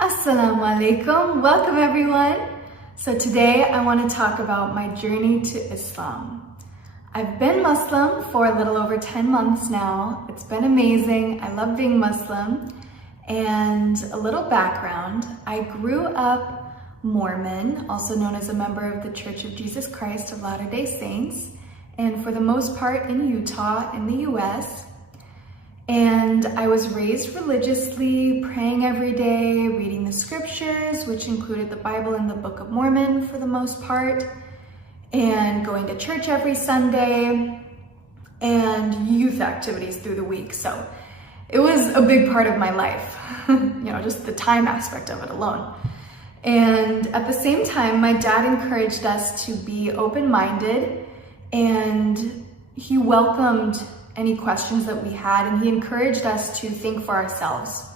Assalamu alaikum, welcome everyone. So today I want to talk about my journey to Islam. I've been Muslim for a little over 10 months now. It's been amazing. I love being Muslim. And a little background, I grew up Mormon, also known as a member of the Church of Jesus Christ of Latter-day Saints, and for the most part in Utah in the US. And I was raised religiously, praying every day, reading the scriptures, which included the Bible and the Book of Mormon for the most part, and going to church every Sunday, and youth activities through the week. So it was a big part of my life, just the time aspect of it alone. And at the same time, my dad encouraged us to be open-minded, and he welcomed any questions that we had, and he encouraged us to think for ourselves.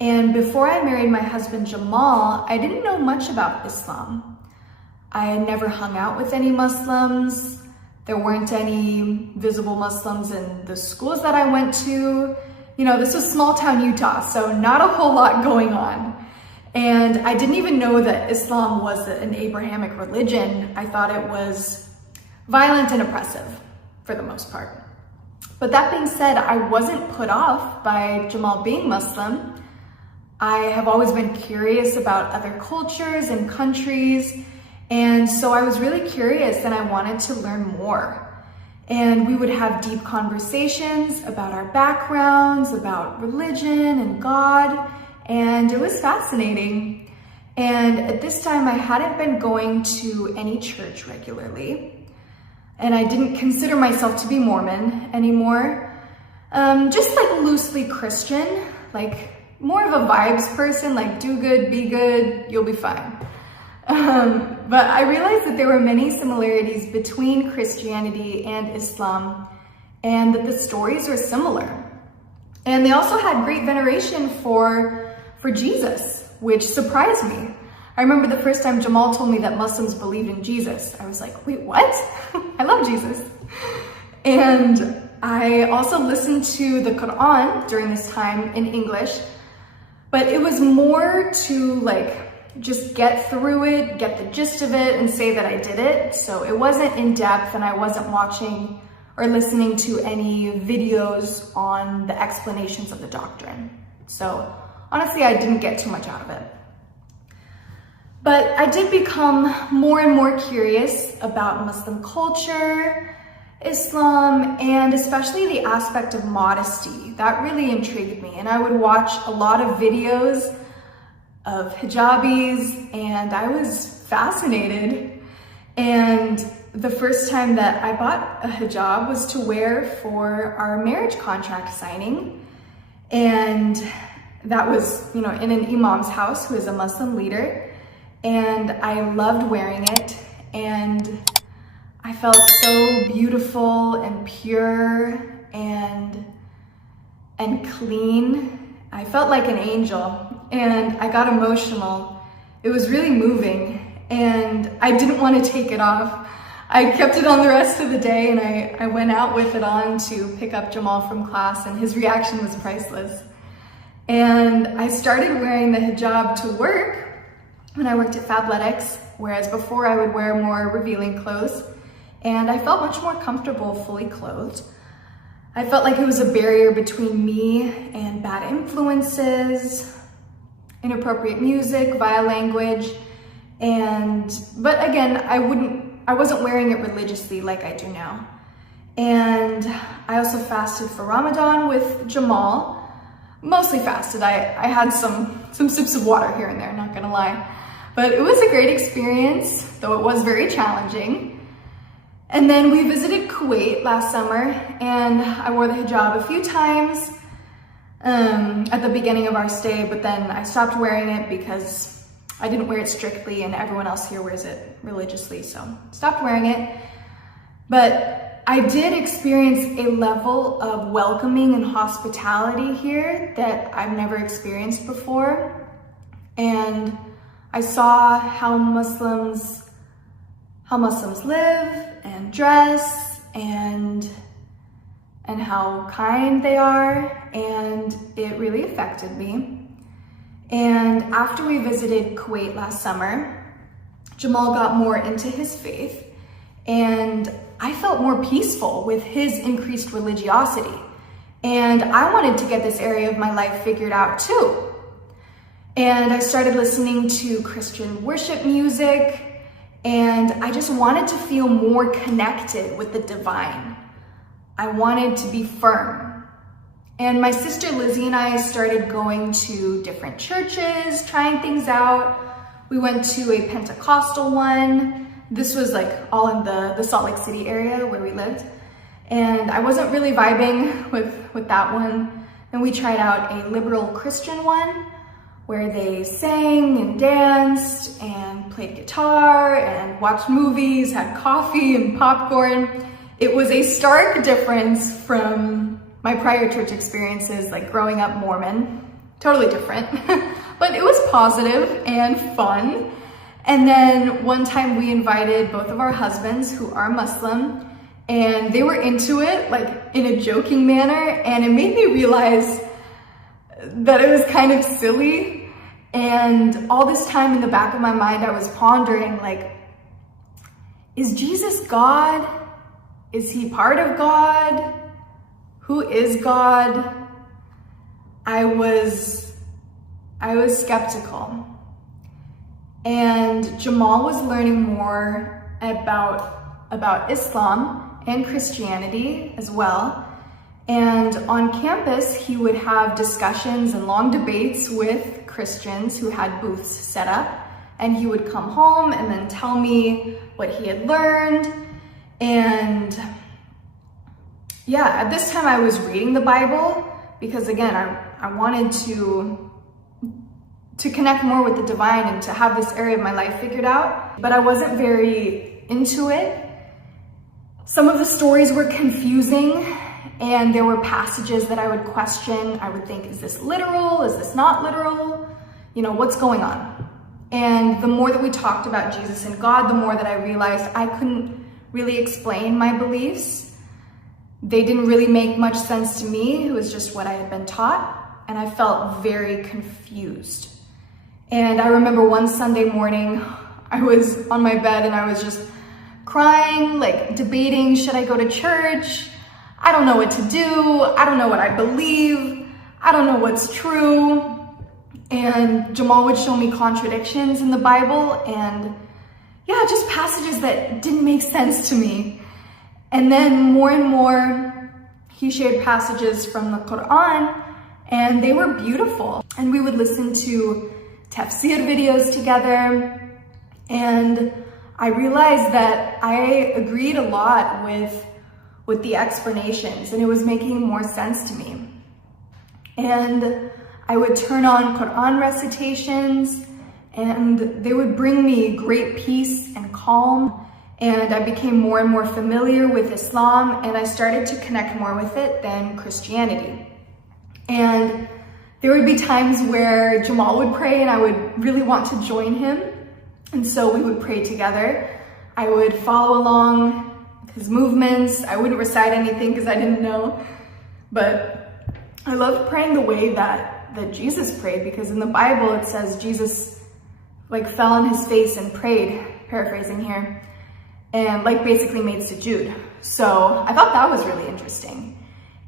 And before I married my husband Jamal, I didn't know much about Islam. I had never hung out with any Muslims. There weren't any visible Muslims in the schools that I went to. This was small town Utah, so not a whole lot going on. And I didn't even know that Islam was an Abrahamic religion. I thought it was violent and oppressive for the most part. But that being said, I wasn't put off by Jamal being Muslim. I have always been curious about other cultures and countries, and so I was really curious and I wanted to learn more. And we would have deep conversations about our backgrounds, about religion and God, and it was fascinating. And at this time, I hadn't been going to any church regularly, and I didn't consider myself to be Mormon anymore. Just like loosely Christian, like more of a vibes person, like do good, be good, you'll be fine. But I realized that there were many similarities between Christianity and Islam, and that the stories were similar. And they also had great veneration for Jesus, which surprised me. I remember the first time Jamal told me that Muslims believed in Jesus. I was like, wait, what? I love Jesus. And I also listened to the Quran during this time in English, but it was more to just get through it, get the gist of it, and say that I did it. So it wasn't in depth, and I wasn't watching or listening to any videos on the explanations of the doctrine. So honestly, I didn't get too much out of it. But I did become more and more curious about Muslim culture, Islam, and especially the aspect of modesty. That really intrigued me. And I would watch a lot of videos of hijabis, and I was fascinated. And the first time that I bought a hijab was to wear for our marriage contract signing. And that was, in an imam's house who is a Muslim leader. And I loved wearing it, and I felt so beautiful and pure and clean. I felt like an angel, and I got emotional. It was really moving, and I didn't want to take it off. I kept it on the rest of the day, and I went out with it on to pick up Jamal from class, and his reaction was priceless. And I started wearing the hijab to work when I worked at Fabletics, whereas before I would wear more revealing clothes, and I felt much more comfortable fully clothed. I felt like it was a barrier between me and bad influences, inappropriate music, vile language, but again, I wasn't wearing it religiously like I do now. And I also fasted for Ramadan with Jamal. Mostly fasted. I had some sips of water here and there, not gonna lie. But it was a great experience, though it was very challenging. And then we visited Kuwait last summer, and I wore the hijab a few times at the beginning of our stay, but then I stopped wearing it because I didn't wear it strictly, and everyone else here wears it religiously, so stopped wearing it. But I did experience a level of welcoming and hospitality here that I've never experienced before. And I saw how Muslims live and dress and how kind they are, and it really affected me. And after we visited Kuwait last summer, Jamal got more into his faith, and I felt more peaceful with his increased religiosity. And I wanted to get this area of my life figured out too. And I started listening to Christian worship music, and I just wanted to feel more connected with the divine. I wanted to be firm. And my sister Lizzie and I started going to different churches, trying things out. We went to a Pentecostal one. This was like all in the Salt Lake City area where we lived. And I wasn't really vibing with that one. Then we tried out a liberal Christian one where they sang and danced and played guitar and watched movies, had coffee and popcorn. It was a stark difference from my prior church experiences, like growing up Mormon. Totally different, but it was positive and fun. And then one time we invited both of our husbands who are Muslim, and they were into it, like in a joking manner, and it made me realize that it was kind of silly. And all this time in the back of my mind, I was pondering, like, is Jesus God? Is he part of God? Who is God? I was skeptical. And Jamal was learning more about Islam and Christianity as well. And on campus, he would have discussions and long debates with Christians who had booths set up. And he would come home and then tell me what he had learned. And yeah, at this time I was reading the Bible because, again, I wanted to connect more with the divine and to have this area of my life figured out, but I wasn't very into it. Some of the stories were confusing, and there were passages that I would question. I would think, is this literal? Is this not literal? You know, what's going on? And the more that we talked about Jesus and God, the more that I realized I couldn't really explain my beliefs. They didn't really make much sense to me. It was just what I had been taught, and I felt very confused. And I remember one Sunday morning, I was on my bed and I was just crying, like debating, should I go to church? I don't know what to do. I don't know what I believe. I don't know what's true. And Jamal would show me contradictions in the Bible and yeah, just passages that didn't make sense to me. And then more and more, he shared passages from the Quran, and they were beautiful. And we would listen to tafsir videos together, and I realized that I agreed a lot with the explanations, and it was making more sense to me. And I would turn on Quran recitations, and they would bring me great peace and calm. And I became more and more familiar with Islam, and I started to connect more with it than Christianity. And there would be times where Jamal would pray and I would really want to join him. And so we would pray together. I would follow along his movements. I wouldn't recite anything because I didn't know. But I loved praying the way that Jesus prayed, because in the Bible it says Jesus like fell on his face and prayed, paraphrasing here, and like basically made sujood. So I thought that was really interesting.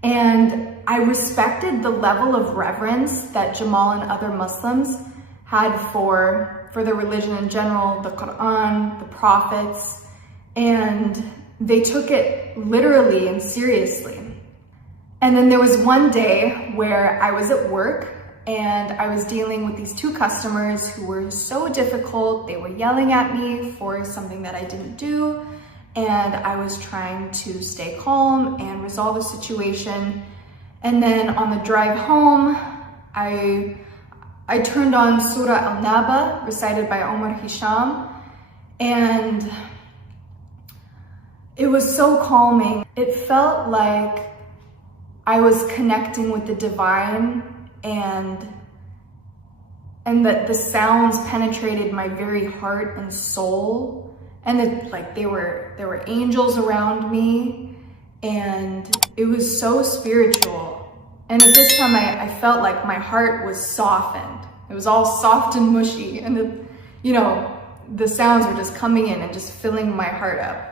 And I respected the level of reverence that Jamal and other Muslims had for their religion in general, the Quran, the prophets, and they took it literally and seriously. And then there was one day where I was at work and I was dealing with these two customers who were so difficult. They were yelling at me for something that I didn't do, and I was trying to stay calm and resolve the situation. And then on the drive home, I turned on Surah Al-Naba, recited by Omar Hisham, and it was so calming. It felt like I was connecting with the divine, and that the sounds penetrated my very heart and soul, and that like there were angels around me, and it was so spiritual. And at this time I felt like my heart was softened. It was all soft and mushy, and the sounds were just coming in and just filling my heart up.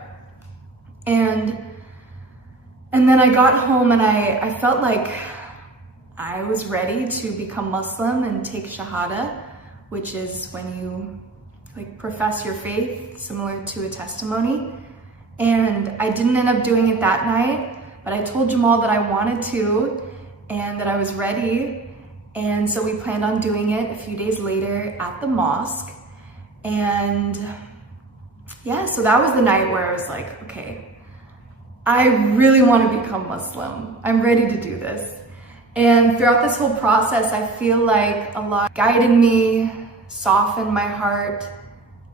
And then I got home and I felt like I was ready to become Muslim and take Shahada, which is when you like profess your faith, similar to a testimony. And I didn't end up doing it that night, but I told Jamal that I wanted to and that I was ready. And so we planned on doing it a few days later at the mosque. And yeah, so that was the night where I was like, okay, I really want to become Muslim. I'm ready to do this. And throughout this whole process, I feel like Allah guided me, softened my heart,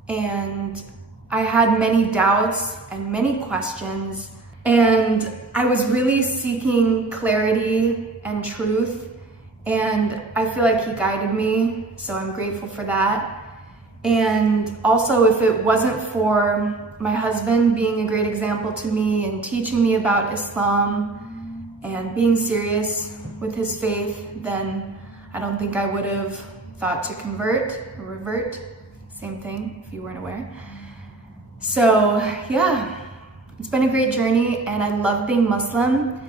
and I had many doubts and many questions. And I was really seeking clarity and truth. And I feel like He guided me, so I'm grateful for that. And also, if it wasn't for my husband being a great example to me and teaching me about Islam and being serious with his faith, then I don't think I would have thought to convert or revert. Same thing, if you weren't aware. So yeah, it's been a great journey and I love being Muslim.